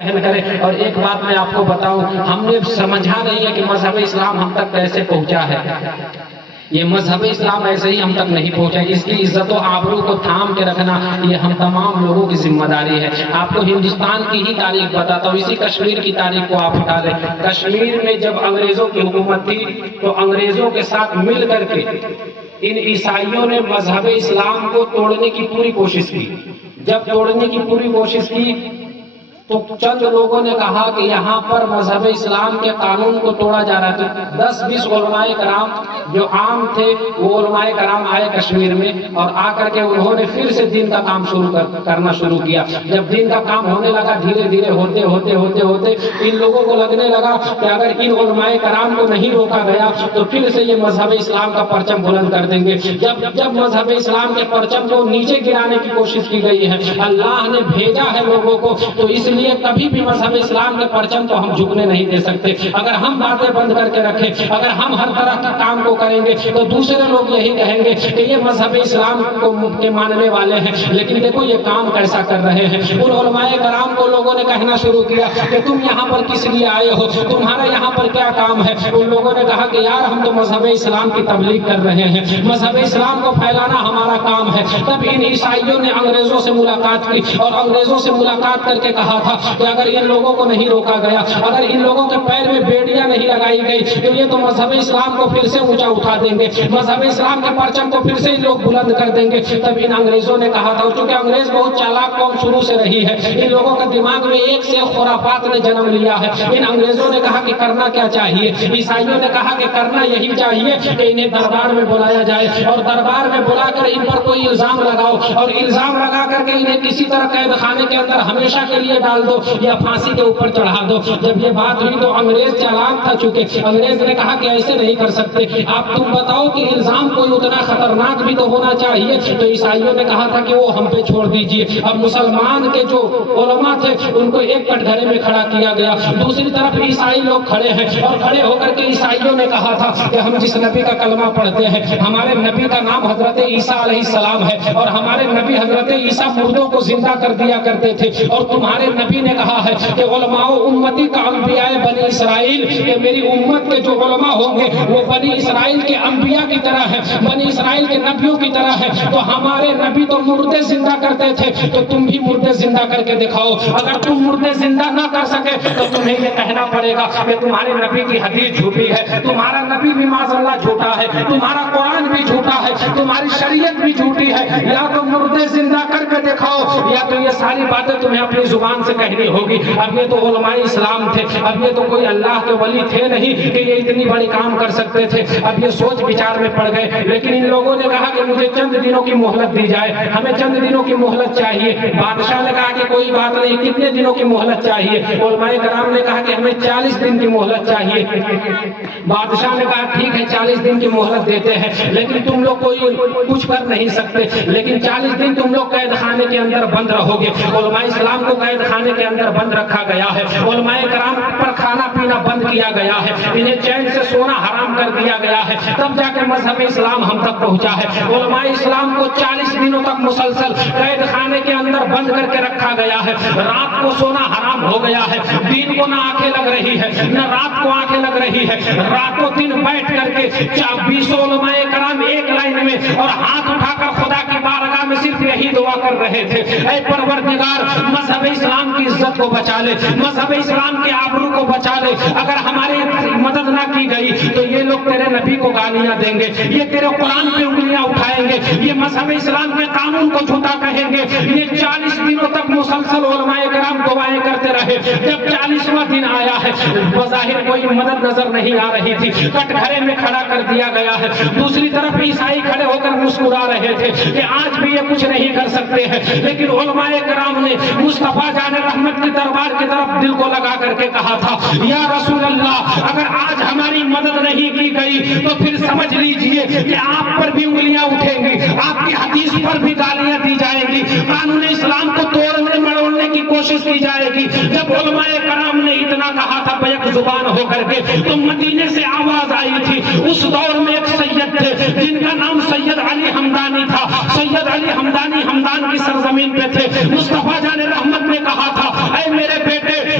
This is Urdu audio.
پہن کرے۔ اور ایک بات میں آپ کو بتاؤں، ہم نے سمجھا نہیں ہے کہ مذہب اسلام ہم تک کیسے پہنچا ہے۔ یہ مذہب اسلام ایسے ہی ہم تک نہیں پہنچا، اس کی عزت و آبرو کو تھام کے رکھنا یہ ہم تمام لوگوں کی ذمہ داری ہے۔ آپ کو ہندوستان کی ہی تاریخ بتاتا ہوں، اسی کشمیر کی تاریخ کو آپ اٹھا لیں۔ کشمیر میں جب انگریزوں کی حکومت تھی تو انگریزوں کے ساتھ مل کر کے ان عیسائیوں نے مذہب اسلام کو توڑنے کی پوری کوشش کی۔ جب توڑنے کی پوری کوشش کی تو چند لوگوں نے کہا کہ یہاں پر مذہب اسلام کے قانون کو توڑا جا رہا ہے۔ 10-20 علماء کرام جو عام تھے وہ علماء کرام آئے کشمیر میں اور آ کر کے انہوں نے پھر سے دین کا کام کرنا شروع کیا۔ جب دین کا کام ہونے لگا، دھیرے دھیرے ہوتے ان لوگوں کو لگنے لگا کہ اگر ان علماء کرام کو نہیں روکا گیا تو پھر سے یہ مذہب اسلام کا پرچم بلند کر دیں گے۔ جب مذہب اسلام کے پرچم کو نیچے گرانے کی کوشش کی گئی ہے، اللہ نے بھیجا ہے لوگوں کو، تو اس لیے کبھی بھی مذہب اسلام کے پرچم کو ہم جھکنے نہیں دے سکتے۔ اگر ہم باتیں بند کر کے رکھیں، اگر ہم ہر طرح کے کام کو کریں گے تو دوسرے لوگ یہی کہیں گے کہ یہ مذہب اسلام کے ماننے والے ہیں، لیکن دیکھو یہ کام کیسا کر رہے ہیں۔ ان علماء کرام کو لوگوں نے کہنا شروع کیا کہ تم یہاں پر کس لیے آئے ہو، تمہارا یہاں پر کیا کام ہے؟ ان لوگوں نے کہا کہ یار ہم تو مذہب اسلام کی تبلیغ کر رہے ہیں، مذہب اسلام کو پھیلانا ہمارا کام ہے۔ تب ان عیسائیوں نے انگریزوں سے ملاقات کی اور انگریزوں سے ملاقات کر کے کہا تھا کہ اگر ان لوگوں کو نہیں روکا گیا، اگر ان لوگوں کے پیر میں بیڑیاں نہیں لگائی گئی تو یہ تو مذہب اسلام کو پھر سے اونچا اٹھا دیں گے، مذہب اسلام کے پرچم کو پھر سے لوگ بلند کر دیں گے۔ تب ان انگریزوں نے کہا تھا، چونکہ انگریز بہت چالاک قوم شروع سے رہی ہے، ان لوگوں کا دماغ میں ایک سے خرافات نے جنم لیا ہے۔ ان انگریزوں نے کہا کہ کرنا کیا چاہیے؟ عیسائیوں نے کہا کہ کرنا یہی چاہیے کہ انہیں دربار میں بلایا جائے اور دربار میں بلا کر ان پر کوئی الزام لگاؤ اور الزام لگا کر کے انہیں کسی طرح قید خانے کے اندر ہمیشہ کے لیے ڈال دو یا پھانسی کے اوپر چڑھا دو۔ جب یہ بات ہوئی تو انگریز چالاک تھا، چونکہ انگریز نے کہا کہ ایسے نہیں کر سکتے، آپ تم بتاؤ کہ الزام کوئی اتنا خطرناک بھی تو ہونا چاہیے۔ تو عیسائیوں نے کہا تھا کہ وہ ہم پہ چھوڑ دیجئے۔ اب مسلمان کے جو علماء تھے ان کو ایک کٹگرے میں کھڑا کیا گیا، دوسری طرف عیسائی لوگ کھڑے ہیں اور کھڑے ہو کر کے عیسائیوں نے کہا تھا کہ ہم جس نبی کا کلمہ پڑھتے ہیں، ہمارے نبی کا نام حضرت عیسیٰ علیہ السلام ہے اور ہمارے نبی حضرت عیسیٰ مردوں کو زندہ کر دیا کرتے تھے، اور تمہارے نبی نے کہا ہے کہ علماء امتی کا انبیاء بنی اسرائیل، کہ میری امت کے جو علماء ہوں گے وہ بنی اسرائیل کے انبیاء کی طرح ہے، بنی اسرائیل کے نبیوں کی طرح ہے۔ تو ہمارے نبی تو مردے زندہ کرتے تھے، تو تم بھی مردے زندہ کر کے دکھاؤ۔ اگر تم مردے زندہ نہ کر سکے تو تمہیں یہ کہنا پڑے گا کہ تمہارے نبی کی حدیث جھوٹی ہے، تمہارا نبی بھی معاذ اللہ جھوٹا ہے، تمہارا قرآن بھی جھوٹا ہے، تمہاری شریعت بھی جھوٹی ہے۔ یا تو مردے زندہ کر کے دکھاؤ یا تو یہ ساری باتیں تمہیں اپنی زبان سے کہنی ہوگی۔ اب یہ تو علماء اسلام تھے، اب یہ تو کوئی اللہ کے ولی تھے نہیں کہ یہ اتنی بڑی کام کر سکتے تھے۔ اب یہ سوچ بچار میں پڑ گئے، لیکن ان لوگوں نے کہا کہ مجھے چند دنوں کی مہلت دی جائے، ہمیں چند دنوں کی مہلت چاہیے۔ بادشاہ نے کہا کہ کوئی بات نہیں، کتنے دنوں کی مہلت چاہیے؟ علماء کرام نے کہا کہ ہمیں 40 دن کی مہلت چاہیے۔ بادشاہ نے کہا ٹھیک ہے 40 دن کی مہلت دیتے ہیں، لیکن تم لوگ کوئی کچھ کر نہیں سکتے، لیکن 40 دن تم لوگ قید خانے کے اندر بند رہو گے۔ علماء اسلام کو قید خانے کے اندر بند رکھا گیا ہے، علماء کرام پر کھانا پینا بند کیا گیا ہے، انہیں چین سے سونا حرام کر دیا گیا ہے، تب جا کے مذہب اسلام ہم تک پہنچا ہے۔ علماء اسلام کو 40 دنوں تک مسلسل قید خانے کے اندر بند کر کے رکھا گیا ہے، رات کو سونا حرام ہو گیا ہے، دن کو نہ آنکھیں لگ رہی ہے نہ رات کو آنکھیں لگ رہی ہے، راتوں دن بیٹھ کر کے 20 علماء کرام ایک لائن میں اور ہاتھ اٹھا کر خدا کی بارگاہ میں صرف یہی دعا کر رہے تھے، اے پروردگار مذہب اسلام کی عزت کو بچا لے، مذہب اسلام کے آبرو کو بچا لے، اگر ہماری مدد نہ کی گئی تو یہ لوگ تیرے نبی کو گالیاں دیں گے، یہ تیرے قرآن پہ انگلیاں اٹھائیں گے، یہ مذہب اسلام کے قانون کو جھوٹا کہیں گے۔ یہ 40 دنوں تک مسلسل علماء کرام دعائیں کرتے رہے۔ جب 40واں دن آیا ہے، بظاہر کوئی مدد نظر نہیں آ رہی تھی، کٹ گھرے میں کھڑا کر دیا گیا ہے، دوسری طرف عیسائی کھڑے ہو کر مسکرا رہے تھے کہ آج بھی یہ کچھ نہیں کر سکتے ہیں، لیکن علماء کرام نے مصطفیٰ جان رحمت کے دربار کی طرف دل کو لگا کر کے کہا تھا، یا رسول اللہ اگر آج ہماری مدد نہیں کی گئی تو پھر سمجھ لیجئے کہ آپ پر بھی انگلیاں اٹھیں گی، آپ کی حدیث پر بھی گالیاں دی جائیں گی، قانون اسلام کو توڑنے مڑوڑنے کی کوشش کی جائے گی۔ جب علماء کرام نے اتنا کہا تھا بیک زبان ہو کر کے، تو مدینے سے آواز آئی تھی۔ اس دور میں ایک سید تھے جن کا نام سید علی حمدانی تھا، سید علی حمدانی حمدان کی سرزمین پہ تھے۔ مصطفیٰ جان رحمت نے کہا تھا، اے میرے بیٹے